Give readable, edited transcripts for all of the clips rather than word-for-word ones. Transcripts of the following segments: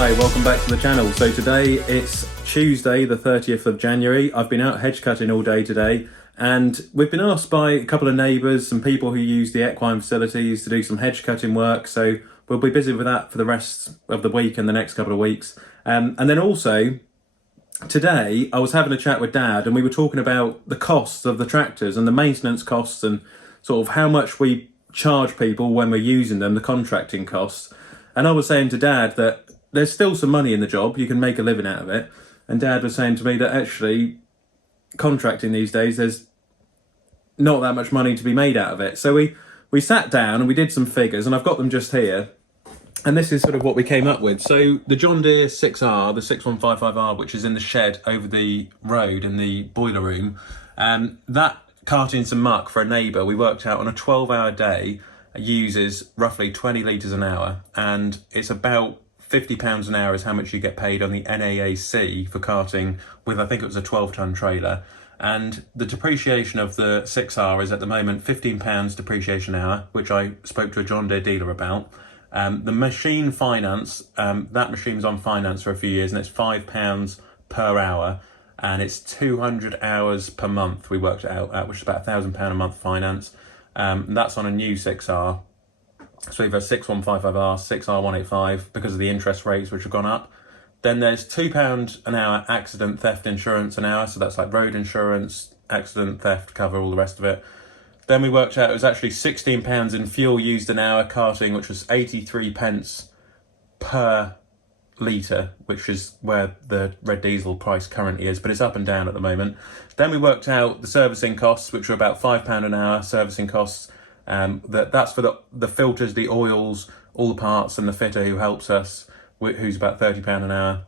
Hi, welcome back to the channel. So today it's Tuesday the 30th of January. I've been out hedge cutting all day today, and we've been asked by a couple of neighbours, some people who use the equine facilities, to do some hedge cutting work. So we'll be busy with that for the rest of the week and the next couple of weeks. And then also today I was having a chat with Dad, and we were talking about the costs of the tractors and the maintenance costs and sort of how much we charge people when we're using them, the contracting costs. And I was saying to Dad that there's still some money in the job, you can make a living out of it. And Dad was saying to me that actually contracting these days, there's not that much money to be made out of it. So we sat down and we did some figures, and I've got them just here. And this is sort of what we came up with. So the John Deere 6R, the 6155R, which is in the shed over the road in the boiler room, that carting some muck for a neighbour, we worked out on a 12-hour day, uses roughly 20 litres an hour, and it's about £50 an hour is how much you get paid on the NAAC for carting with, I think it was a 12-tonne trailer. And the depreciation of the 6R is at the moment £15 depreciation hour, which I spoke to a John Deere dealer about. The machine finance, that machine's on finance for a few years, and it's £5 per hour, and it's 200 hours per month we worked it out at, which is about £1,000 a month finance. That's on a new 6R. So we've got 6155R, 6R185 because of the interest rates which have gone up. Then there's £2 an hour accident theft insurance an hour, so that's like road insurance, accident theft cover, all the rest of it. Then we worked out it was actually £16 in fuel used an hour carting, which was 83 pence per litre, which is where the red diesel price currently is, but it's up and down at the moment. Then we worked out the servicing costs, which were about £5 an hour servicing costs. That's for the filters, the oils, all the parts, and the fitter who helps us, who's about £30 an hour.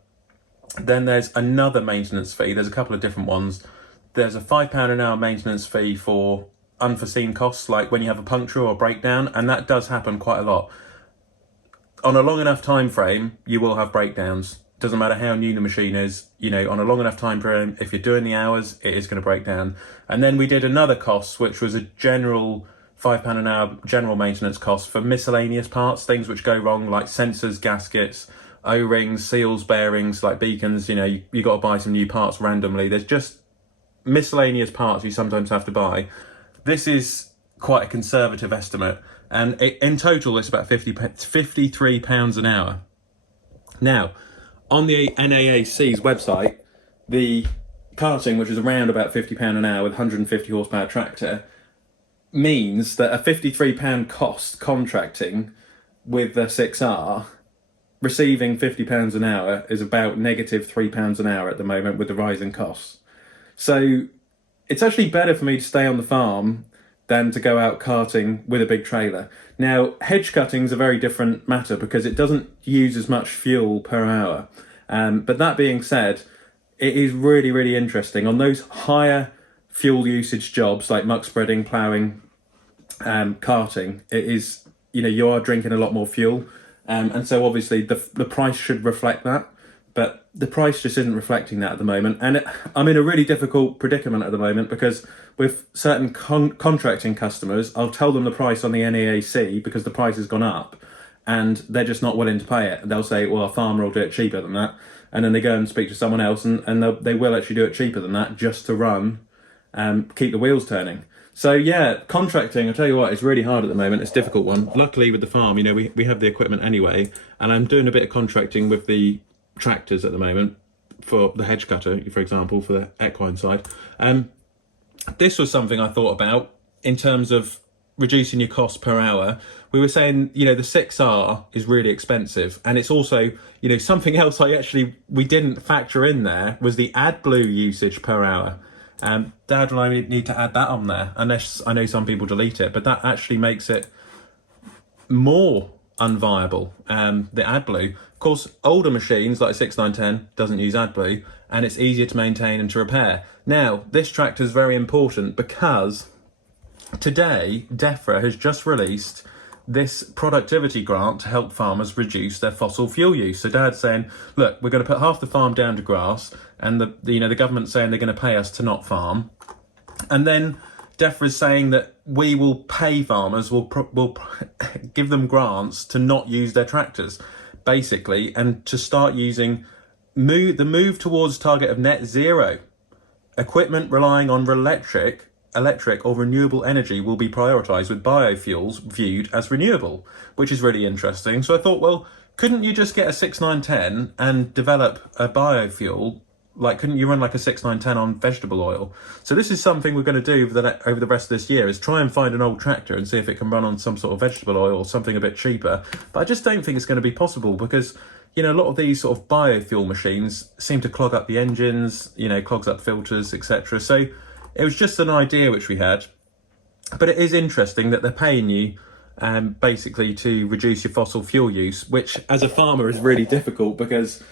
Then there's another maintenance fee. There's a couple of different ones. There's a £5 an hour maintenance fee for unforeseen costs, like when you have a puncture or a breakdown, and that does happen quite a lot. On a long enough time frame, you will have breakdowns. Doesn't matter how new the machine is, on a long enough time frame, if you're doing the hours, it is going to break down. And then we did another cost, which was a general £5 an hour general maintenance cost for miscellaneous parts, things which go wrong, like sensors, gaskets, O-rings, seals, bearings, like beacons. You got to buy some new parts randomly. There's just miscellaneous parts you sometimes have to buy. This is quite a conservative estimate, and in total it's about £53 an hour. Now, on the NAAC's website, the carting, which is around about £50 an hour with 150 horsepower tractor, means that a £53 cost contracting with the 6R, receiving £50 an hour is about negative £3 an hour at the moment with the rising costs. So it's actually better for me to stay on the farm than to go out carting with a big trailer. Now, hedge cutting is a very different matter because it doesn't use as much fuel per hour. But that being said, it is really, really interesting. On those higher fuel usage jobs like muck spreading, ploughing, carting, it is, you are drinking a lot more fuel. And so obviously the price should reflect that. But the price just isn't reflecting that at the moment. And I'm in a really difficult predicament at the moment because with certain contracting customers, I'll tell them the price on the NEAC because the price has gone up and they're just not willing to pay it. They'll say, well, a farmer will do it cheaper than that. And then they go and speak to someone else and they will actually do it cheaper than that just to run, keep the wheels turning. So yeah, contracting, I tell you what, it's really hard at the moment. It's a difficult one. Luckily with the farm, we have the equipment anyway, and I'm doing a bit of contracting with the tractors at the moment for the hedge cutter, for example, for the equine side. This was something I thought about in terms of reducing your cost per hour. We were saying, the 6R is really expensive, and it's also, something else we didn't factor in there was the AdBlue usage per hour. Dad and I need to add that on there, unless I know some people delete it, but that actually makes it more unviable, the AdBlue. Of course, older machines like 6910 doesn't use AdBlue, and it's easier to maintain and to repair. Now, this tractor is very important because today, DEFRA has just released this productivity grant to help farmers reduce their fossil fuel use. So Dad's saying, look, we're going to put half the farm down to grass, and the government's saying they're going to pay us to not farm. And then DEFRA is saying that we will pay farmers, we'll give them grants to not use their tractors. basically, and to start using the move towards target of net zero. Equipment relying on electric or renewable energy will be prioritised, with biofuels viewed as renewable, which is really interesting. So I thought, well, couldn't you just get a 6910 and develop a biofuel? Like, couldn't you run like a 6910 on vegetable oil? So this is something we're going to do over the rest of this year, is try and find an old tractor and see if it can run on some sort of vegetable oil or something a bit cheaper. But I just don't think it's going to be possible because, you know, a lot of these sort of biofuel machines seem to clog up the engines, you know, clogs up filters, etc. So it was just an idea which we had. But it is interesting that they're paying you basically to reduce your fossil fuel use, which as a farmer is really difficult because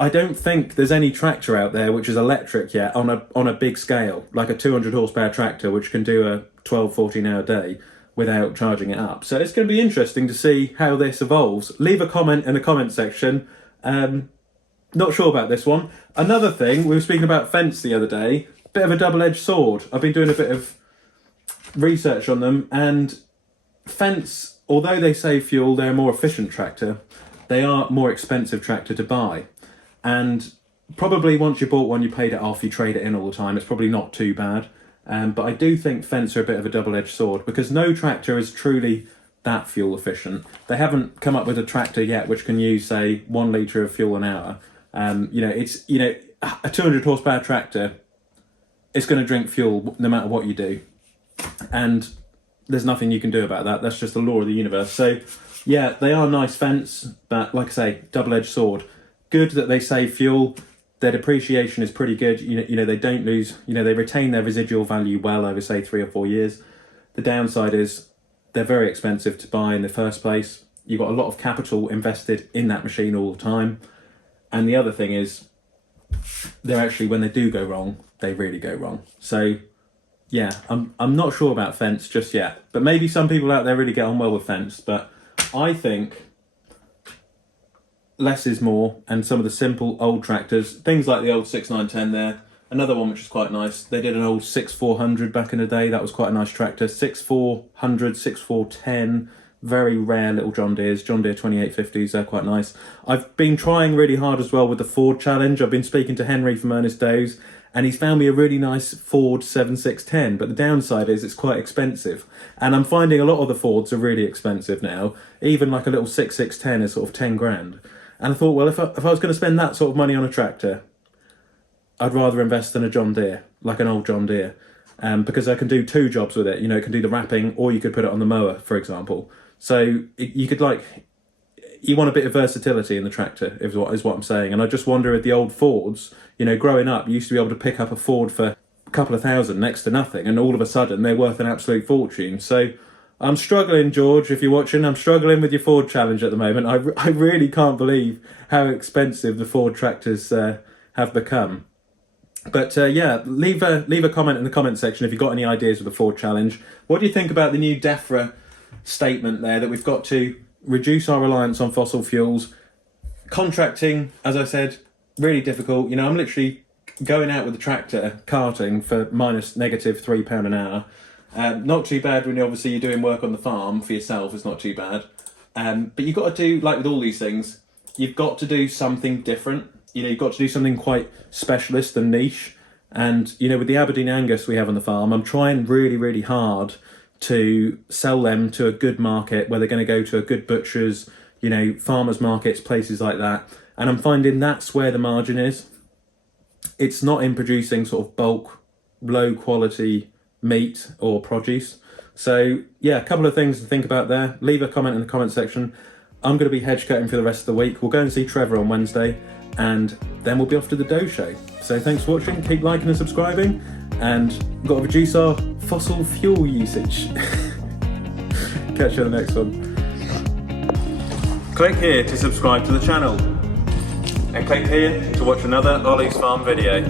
I don't think there's any tractor out there which is electric yet on a big scale, like a 200 horsepower tractor which can do a 12, 14 hour day without charging it up. So it's going to be interesting to see how this evolves. Leave a comment in the comment section. Not sure about this one. Another thing, we were speaking about fence the other day, bit of a double-edged sword. I've been doing a bit of research on them, and fence, although they save fuel, they're a more efficient tractor. They are a more expensive tractor to buy. And probably once you bought one, you paid it off, you trade it in all the time. It's probably not too bad. But I do think fence are a bit of a double-edged sword because no tractor is truly that fuel efficient. They haven't come up with a tractor yet which can use, say, 1 litre of fuel an hour. It's a 200 horsepower tractor, it's going to drink fuel no matter what you do. And there's nothing you can do about that. That's just the law of the universe. So, yeah, they are nice fence, but like I say, double-edged sword. Good that they save fuel. Their depreciation is pretty good. You know, they don't lose, they retain their residual value well over, say, 3 or 4 years. The downside is they're very expensive to buy in the first place. You've got a lot of capital invested in that machine all the time. And the other thing is, they're actually, when they do go wrong, they really go wrong. So, yeah, I'm not sure about fence just yet. But maybe some people out there really get on well with fence. But I think less is more, and some of the simple old tractors, things like the old 6910 there, another one which is quite nice, they did an old 6400 back in the day, that was quite a nice tractor, 6400, 6410, very rare little John Deere 2850s, they're quite nice. I've been trying really hard as well with the Ford Challenge. I've been speaking to Henry from Ernest Doe's, and he's found me a really nice Ford 7610, but the downside is it's quite expensive. And I'm finding a lot of the Fords are really expensive now, even like a little 6610 is sort of 10 grand. And I thought, well, if I was going to spend that sort of money on a tractor, I'd rather invest in a John Deere, like an old John Deere, because I can do 2 jobs with it. You know, it can do the wrapping, or you could put it on the mower, for example. So you could you want a bit of versatility in the tractor, is what I'm saying. And I just wonder if the old Fords, growing up, you used to be able to pick up a Ford for a couple of thousand, next to nothing, and all of a sudden they're worth an absolute fortune. So I'm struggling, George, if you're watching, I'm struggling with your Ford Challenge at the moment. I really can't believe how expensive the Ford tractors have become. But yeah, leave a comment in the comment section if you've got any ideas with the Ford Challenge. What do you think about the new defra statement there, that we've got to reduce our reliance on fossil fuels? Contracting, as I said, really difficult. I'm literally going out with the tractor, carting for -3 an hour. Not too bad when you're doing work on the farm for yourself, it's not too bad. But you've got to do, like with all these things, you've got to do something different. You've got to do something quite specialist and niche. And, with the Aberdeen Angus we have on the farm, I'm trying really, really hard to sell them to a good market where they're going to go to a good butcher's, farmers markets, places like that. And I'm finding that's where the margin is. It's not in producing sort of bulk, low quality meat or produce. So yeah, a couple of things to think about there. Leave a comment in the comment section. I'm going to be hedge cutting for the rest of the week. We'll go and see Trevor on Wednesday, and then we'll be off to the dough show. So thanks for watching, keep liking and subscribing, and we've got to reduce our fossil fuel usage. Catch you on the next one. Click here to subscribe to the channel, and click here to watch another Olly's Farm video.